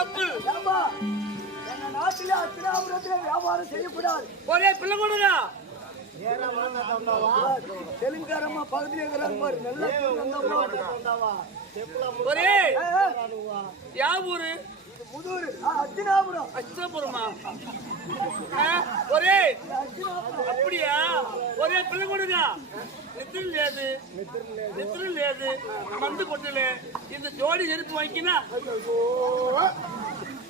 தப்பு. எங்க நாட்டிலே அத்தினாபுரத்திலே வியாபாரம் செய்யக்கூடாது. ஒரே பிள்ளை கொடுங்க தெலுங்காரம்மா பகுதியில் இருக்கிறாங்க பாரு நல்ல ஒரே. யா ஊரு புதூர் அத்தினாபுரம் அச்சபுரமா ஒரே அத்தினாபுரம் அப்படியா ஒரே పిల్ల కొడుగా నిద్ర లేదు నిద్ర లేదు మందు కొట్టలే ఇంత జోడి చెరుపు వంకినా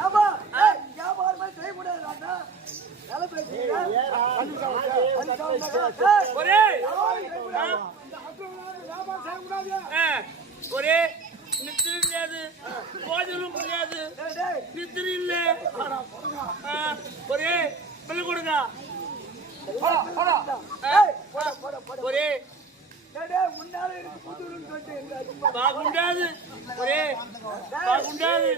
ஏம்பா, ஏய், வியாபாரமே செய்யக்கூடாது அண்ணா. வேலை பேசுறீங்க? ஏய், ஒரே செய்யக்கூடாது. ఆ, உன்னால எனக்கு புதுருன்னு சொல்லிட்டு பாகுண்டாது ஒரே பாகுண்டாது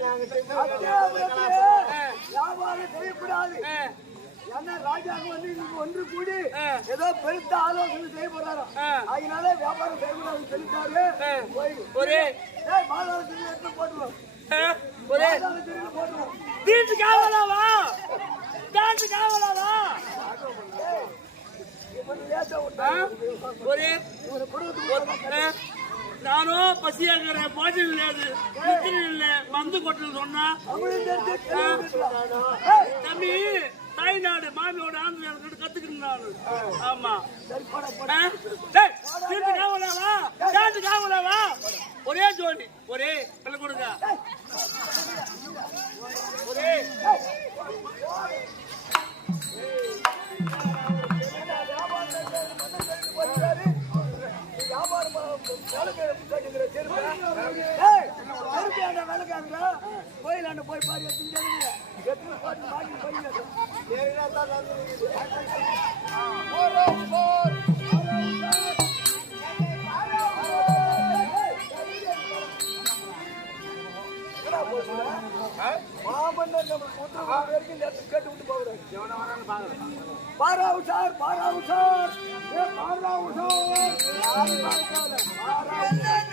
வியாபாரம் செய்யக்கூடாது. ஏன்னா ராஜாக்கு வந்து இன்னைக்கு ஒன்று கூடி ஏதோ பெருத்த ஆலோசனை செய்ய போறாரோ அதனால வியாபாரம் செய்யக்கூடாது சொல்லிட்டாரு. ஒரே. மாதாள திருவிழா போட்டுருவோம். ஒரே. மாதாள திருவிழா போட்டுருவோம். காவலாவா? காவலாவா? ஒரே நானும் பசியாக இருக்கிறேன் பாட்டில் இல்லையாது நித்திரி மந்து கொட்டல் சொன்னா தம்பி தாய்நாடு மாமியோட ஆந்திர எனக்கு கத்துக்கிட்டு ஆமா. சீட்டு காவலாவா சார்ஜ் காவலாவா ஒரே ஜோடி ஒரே பிள்ளை கொடுங்க. கோயிலாண்ட போய் பாரு. எத்தனை போட்டு மாட்டி போய் சார் பாராவு சார். ஏ பாராவு சார் பாராவு